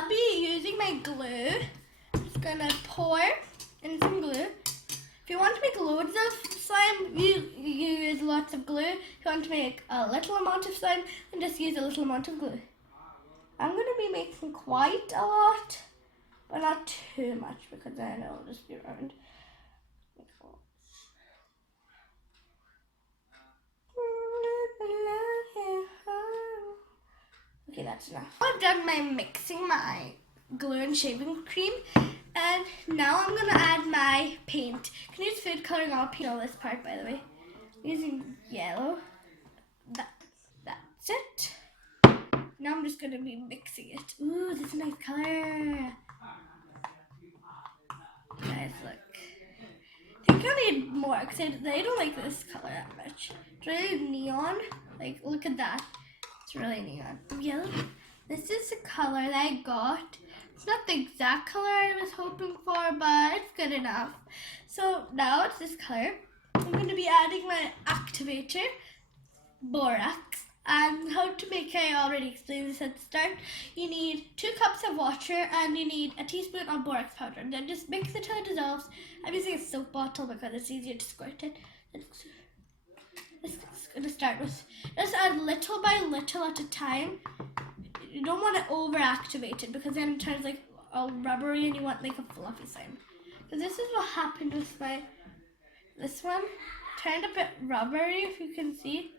I'll be using my glue. I'm just gonna pour in some glue. If you want to make loads of slime, you use lots of glue. If you want to make a little amount of slime, then just use a little amount of glue. I'm gonna be making quite a lot, but not too much because then it'll just be ruined. Okay, that's enough. I've done my mixing my glue and shaving cream, and now I'm gonna add my paint. You can use food coloring. I'll paint all this part, by the way. I'm using yellow. That's it. Now I'm just gonna be mixing it. Ooh, this is a nice color. Guys, look. I think I need more because I don't like this color that much. It's really neon. Like, look at that. It's really neon. Yellow. This is the color that I got. It's not the exact color I was hoping for, but it's good enough. So now it's this color. I'm going to be adding my activator, borax. And how to make, I already explained this at the start. You need 2 cups of water and you need a teaspoon of borax powder. Then just mix it till it dissolves. I'm using a soap bottle because it's easier to squirt it. Let's going to start with, just add little by little at a time. You don't want to over-activate it because then it turns like all rubbery and you want like a fluffy slime. So this is what happened with this one. Turned a bit rubbery, if you can see.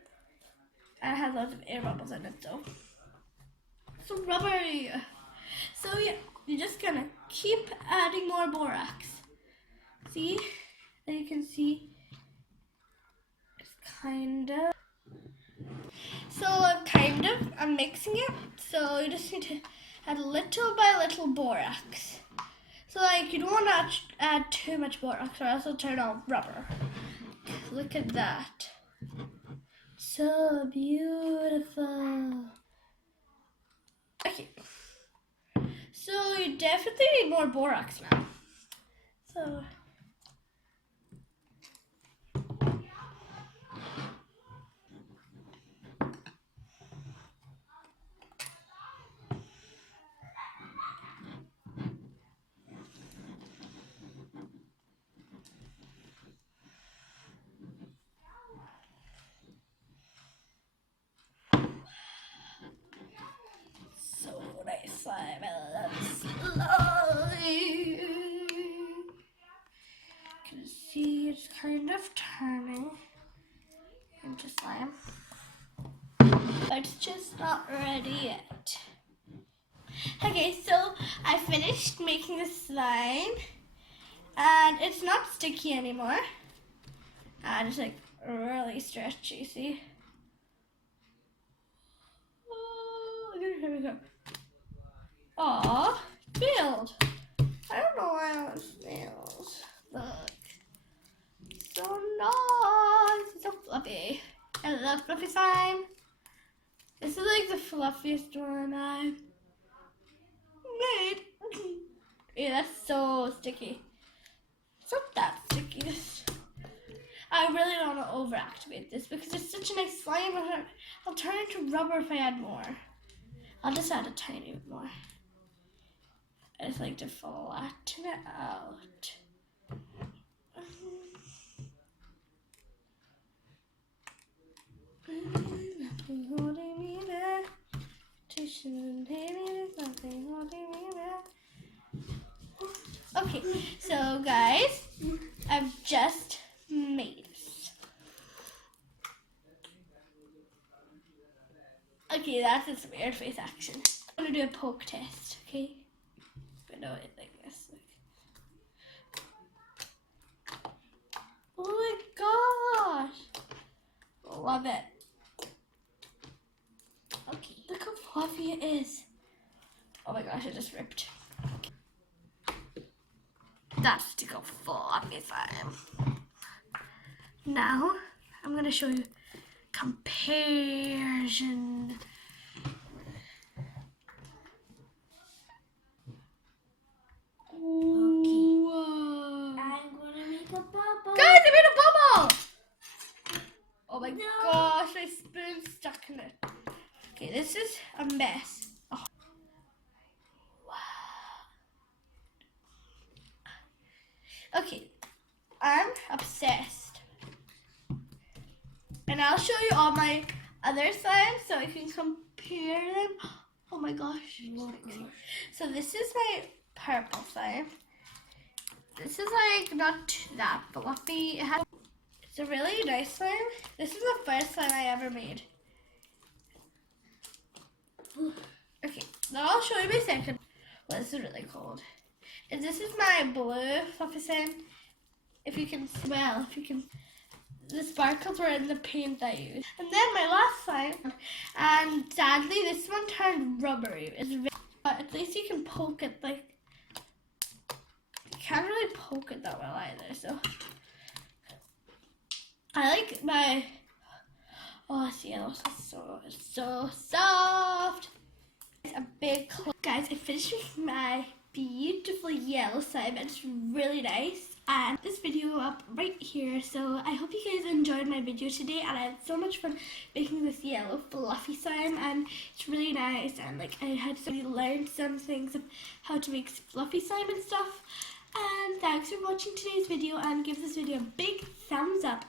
And it has lots of air bubbles in it, so rubbery. So yeah, you're just gonna keep adding more borax. See? And you can see it's I'm mixing it. So you just need to add little by little borax. So like you don't want to add too much borax or else it'll turn all rubber. Look at that. So beautiful. Okay. So you definitely need more borax now. So nice slime. I love slime. You can see it's kind of turning into slime, but it's just not ready yet. Okay, so I finished making the slime, and it's not sticky anymore. And it's like really stretchy. See? Oh, here we go. Aw, failed. I don't know why it fails. Look. So nice. It's so fluffy. I love fluffy slime. This is like the fluffiest one I've made. Yeah, that's so sticky. It's not that sticky. I really don't want to overactivate this because it's such a nice slime. I'll turn it into rubber if I add more. I'll just add a tiny bit more. I just like to flatten it out. Nothing holding me back. Nothing holding me back. Okay, so guys, I've just made this. Okay, that's its weird face action. I'm gonna do a poke test, okay? I'm gonna do it like this. Oh my gosh! Love it. Okay, look how fluffy it is. Oh my gosh, it just ripped. That's to go fluffy slime. Now, I'm gonna show you comparison. Guys, I made a bubble! Oh my gosh, my spoon's stuck in it. Okay, this is a mess. Oh. Wow. And I'll show you all my other slimes so I can compare them. Oh my gosh. So this is my purple slime. This is like not that fluffy. It's a really nice slime. This is the first slime I ever made. Okay, now I'll show you my second. Well, this is really cold. And this is my blue fluffy slime. If you can smell, the sparkles were in the paint I used. And then my last slime, and sadly this one turned rubbery. But at least you can poke it, like, you can't really poke it that well either, so. I like my, oh, it's yellow, so soft. A big close. Guys, I finished with my beautiful yellow slime. It's really nice. And this video up right here. So I hope you guys enjoyed my video today, and I had so much fun making this yellow fluffy slime, and it's really nice, and like I had learned some things of how to make fluffy slime and stuff. And thanks for watching today's video, and give this video a big thumbs up,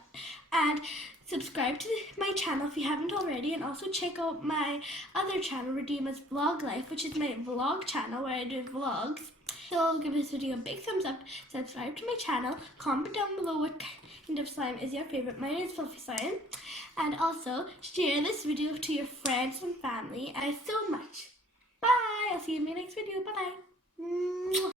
and subscribe to my channel if you haven't already, and also check out my other channel, Ridhima's Vlog Life, which is my vlog channel where I do vlogs. So give this video a big thumbs up, subscribe to my channel, comment down below what kind of slime is your favorite. Mine is fluffy slime. And also share this video to your friends and family. And so much. Bye! I'll see you in my next video. Bye bye.